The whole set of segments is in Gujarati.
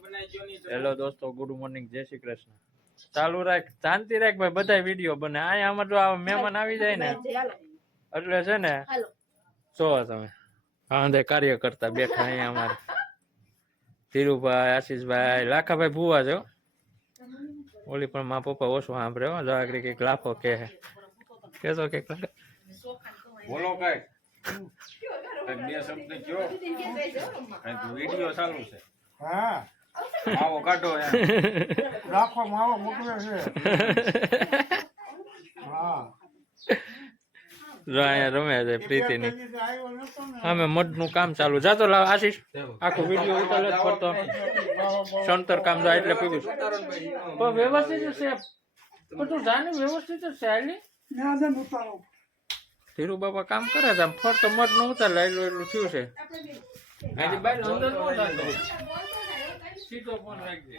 હેલો દોસ્તો ગુડ મોર્નિંગ જય શ્રી કૃષ્ણ. ચાલુ રાખ શાંતિ રાખ ભાઈ બધા વીડિયો બને. અહીંયા આમાં જો આ મહેમાન આવી જાય ને એટલે છે ને હાલો. જો તમે. હા કાર્ય કરતા બેઠા અહીંયા અમારે. ધીરુભાઈ આશીષભાઈ લાખાભાઈ ભુવા છે હો. ઓલી પણ મા પપ્પા ઓછું સાંભળે હો. જો આગળ કંઈક લાફો કે કેસો કંઈક બોલો કંઈક બે શબ્દ કયો? વીડિયો ચાલુ છે. હા. માવો કાઢો રાખો માવો મોકલે છે. હા. જો અહીંયા રમે છે પ્રીતિની. અમે મઢનું કામ ચાલુ. જાતો લાવ આશીષ. આખો વીડિયો ઉતારે જ ફરતો સંતર કામ જાય એટલે પીવું છું. પણ વ્યવસ્થિત છે પણ તું જાને વ્યવસ્થિત છે ધીરુ બાપા કામ કરે છે આમ ફરતો મઢનું ઉતાર એટલું એટલું થયું છે. અંદર સીધો ફોન રાખજે.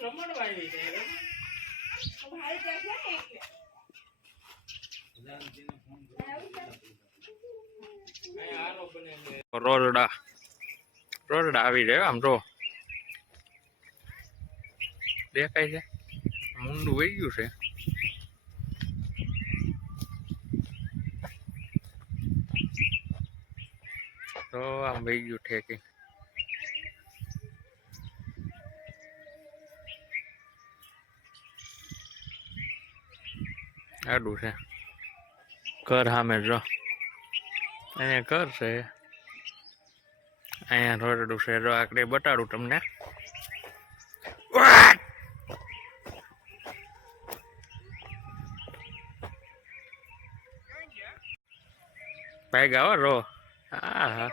રમણવા આવી છે જાય, આમ જો. દેખાય છે. મુંડું વહી ગયું છે. તો આમ વહી ગયું ઠેકી. આડું છે. ઘર સામે જો અહીંયા ઘર છે. અહીંયા રોડડું છે. જો આકડે બતાડું તમને. ભાઈ ગાવા રો હા હા.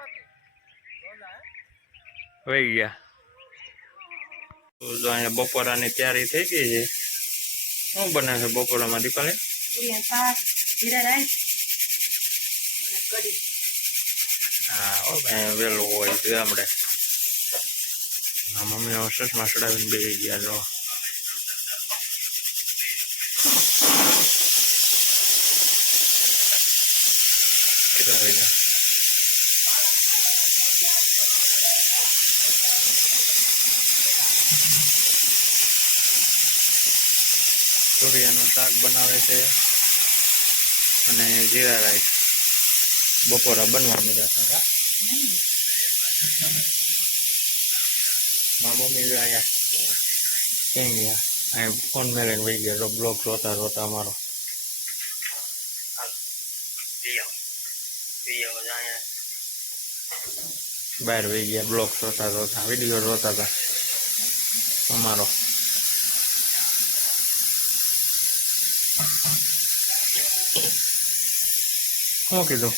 વહી ગયા. જો અહીંયા બપોરાની તૈયારી થઈ ગઈ છે. શું બને છે બપોરામાં દીપાલી? હા વહેલું હોય છે મારા મમ્મી ચશ્મા ચડાવીને બેસી ગયા જો. કેટલા વાગ્યા શાક બનાવે છે અને જીરા રાઈસ બપોરા બનવા મળ્યા હતા મારા મમ્મી અહીંયા કેમ ગયા અહીં ફોન મેળવીને વહી ગયા. તો રોતા રોતા અમારો. બહાર વહી ગયા. બ્લોક રોતા રોતા. વીડિયો રોતા હતા. અમારો. શું કીધું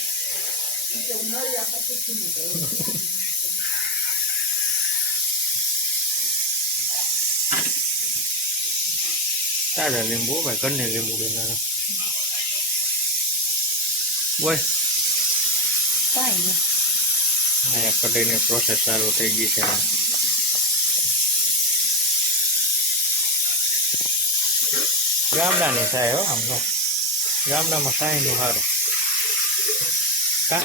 તાજા લીંબુ હો ભાઈ ઘરની લીંબુ લીધા બોય અહીંયા કઢાઈની પ્રોસેસ ચાલુ થઈ ગઈ છે ગામડાની થાય હો આમ તો ગામડામાં સાહીનું સારું કા?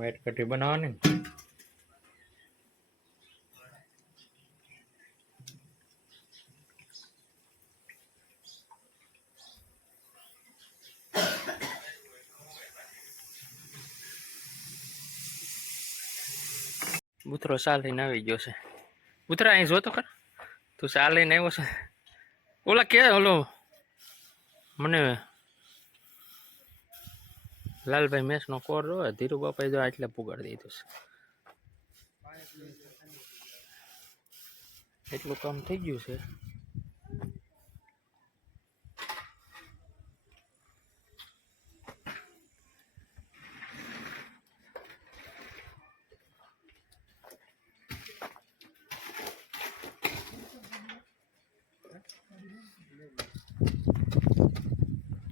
વેટ કટી બનાવવાની ને? બુતરો સાલ થઈને આવી ગયો છે. બુતરા અહીં જોતો કર તું સાલ લઈને આવ્યો છે? ઓલા કે, ઓલો, મને લાલભાઈ મેસનો કોર રહ્યો ધીરુ બાપાએ જો આટલે પુગાડી દીધું છે. એટલું કામ થઈ ગયું છે.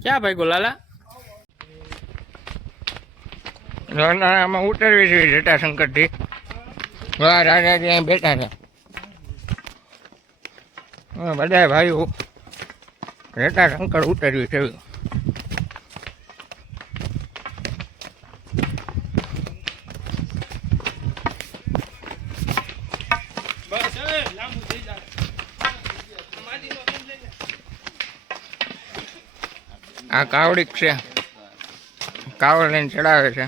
ક્યાં ભાઈ ગોલાલા આમાં ઉતરવી છે જટાશંકરથી વાહ, રાજાજી અહીં બેઠા છે. બધા ભાઈઓ જટાશંકર ઉતરવી છે. આ કાવડીક છે. કાવડ લઈને ચડાવે છે.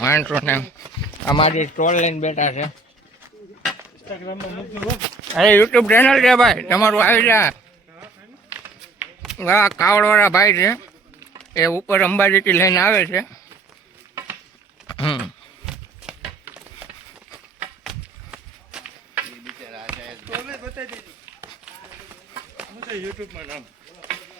માણસોને અમારી સ્ટોલ લઈને બેઠા છે. અરે યુટ્યુબ ચેનલ છે ભાઈ. તમારું આવી જાય આ કાવડવાળા ભાઈ છે. એ ઉપર અંબાજીથી લઈને આવે છે. હમ.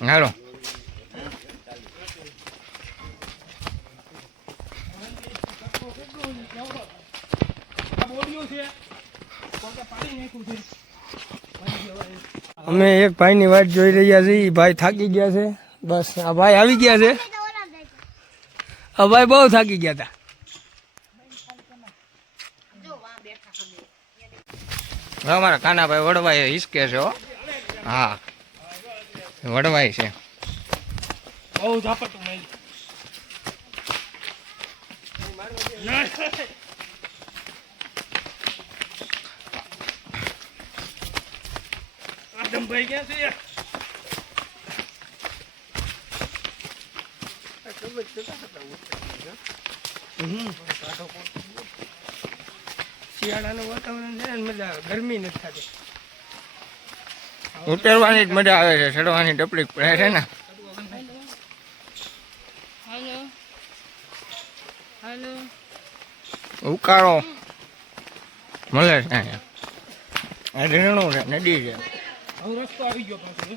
હાલો. અમે એક ભાઈની વાત જોઈ રહ્યા છીએ ભાઈ થાકી ગયા છે. બસ, આ ભાઈ આવી ગયા છે. આ ભાઈ બહુ થાકી ગયા હતા. અમારા કાનાભાઈ વડવાઈ હિસકે છે હા. વડવાઈ છે. બહુ ઝાપટ આદમભાઈ ક્યાં છે? શિયાળાનું વાતાવરણ છે ને મજા આવે. ગરમી નથી થતી. ઉતરવાની જ મજા આવે છે. ચડવાની તકલીફ પડે છે ને. હેલો. હેલો. ઉકાળો. મળે છે અહીંયા. આ રીણું છે નદી છે. રસ્તો આવી ગયો પાછો.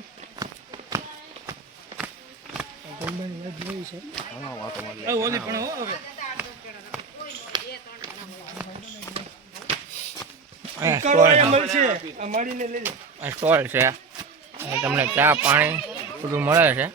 ગંબાની વાત જોઈ છે. એ ઓલી પણ હવે અહીંયા કરો સ્ટોલ છે. તમને ચા પાણી બધું મળે છે.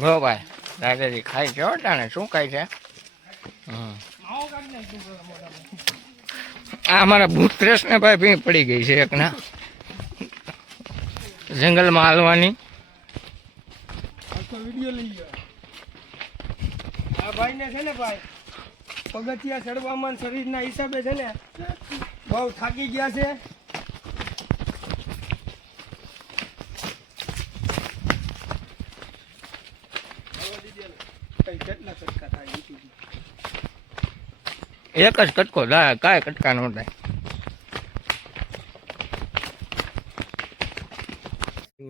ગો ભાઈ દાદાજી ખાય છે હો તાણે શું ખાય છે? હમ માવો કાઢી નાખ તું પેલા મોઢામાં. આ અમારા ને ભાઈ ભી પડી ગઈ છે એક ના જંગલમાં હાલવાની. આ ભાઈને છે ને ભાઈ, પગથિયા ચડવામાં શરીરના હિસાબે છે ને, બહુ થાકી ગયા છે કઈ કેટલા કટકા થાય YouTube માં? એક જ કટકો થાય કાંઈ કટકા ન થાય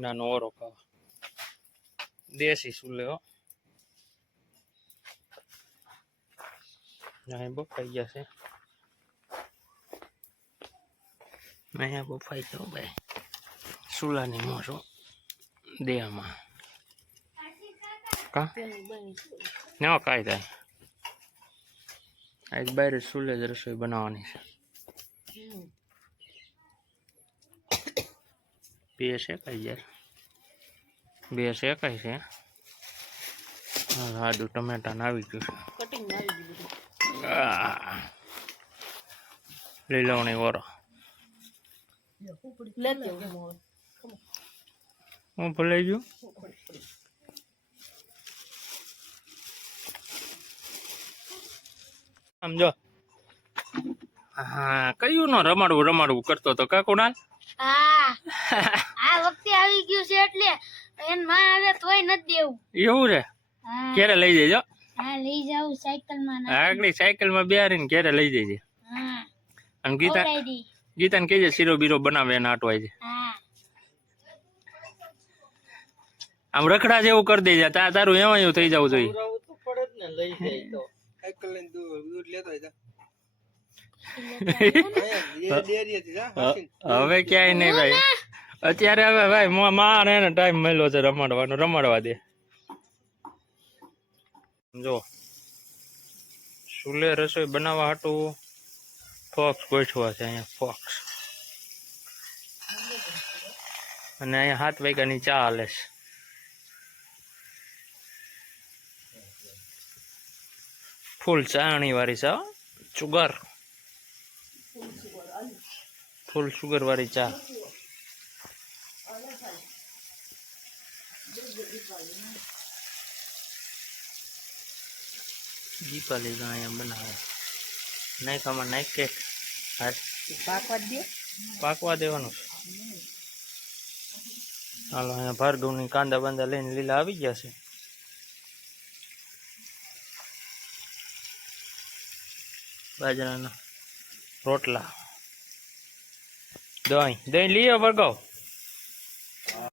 નાનો ઓરો ખાવા. દેશી સુલે હો. અહીં બફાઈ ગયા છે. અહીંયા બફાઈ ગયો ભાઈ સુલાની મોસો દેહમાં. કા? ના કાંઈ થાય. આજ બહાર સુલે જ રસોઈ બનાવવાની છે. બે શેકાઈ યાર? બે શેકાય છે? આદુ ટમેટા નાવી ગયું છે. કટિંગ આવી ગયું લીલવણી વરો. હું ભૂલાઈ ગયું? સમજો હા કયું નો રમાડવું રમાડવું કરતો તો કા કુણાલ હા. આ વખતે આવી ગયું છે એટલે એનમાં આવે તોય નથી દેવું. એવું છે? ક્યારે લઈ જજો. હા લઈ જાઉં સાયકલમાં આગળ સાયકલમાં બેહારીને ક્યારે લઈ જજે. હા. અને ગીતા ગીતા ને કહેજે શીરો બીરો બનાવે એને આટવાય છે. આમ રખડા જેવું કરી દેજે તા તારું એમાં એવું થઈ જવું જોઈએ. સાયકલ લઈને દૂધ લેતો. હવે ક્યાંય નહીં ભાઈ. અત્યારે હવે ભાઈ મારે એને ટાઈમ મળ્યો છે રમાડવાનો રમાડવા દે. જો ચૂલે રસોઈ બનાવવા હાટું ફોક્સ ગોઠવા છે અહીંયા ફોક્સ અને અહીંયા સાત વાગ્યાની ચા હાલે છે. ફૂલ ચાણી વાળી ચા સુગર. ફૂલ સુગર વાળી ચા. દીપાલી અહીંયા બનાવે. નાખામાં નાખ કેક હાલ. પાકવા દેવાનું. છે હાલો અહીંયા ભાર્ગવની કાંદા બાંદા લઈને લીલા આવી ગયા છે. બાજરાના રોટલા. દહીં દહીં લઈએ વગાવ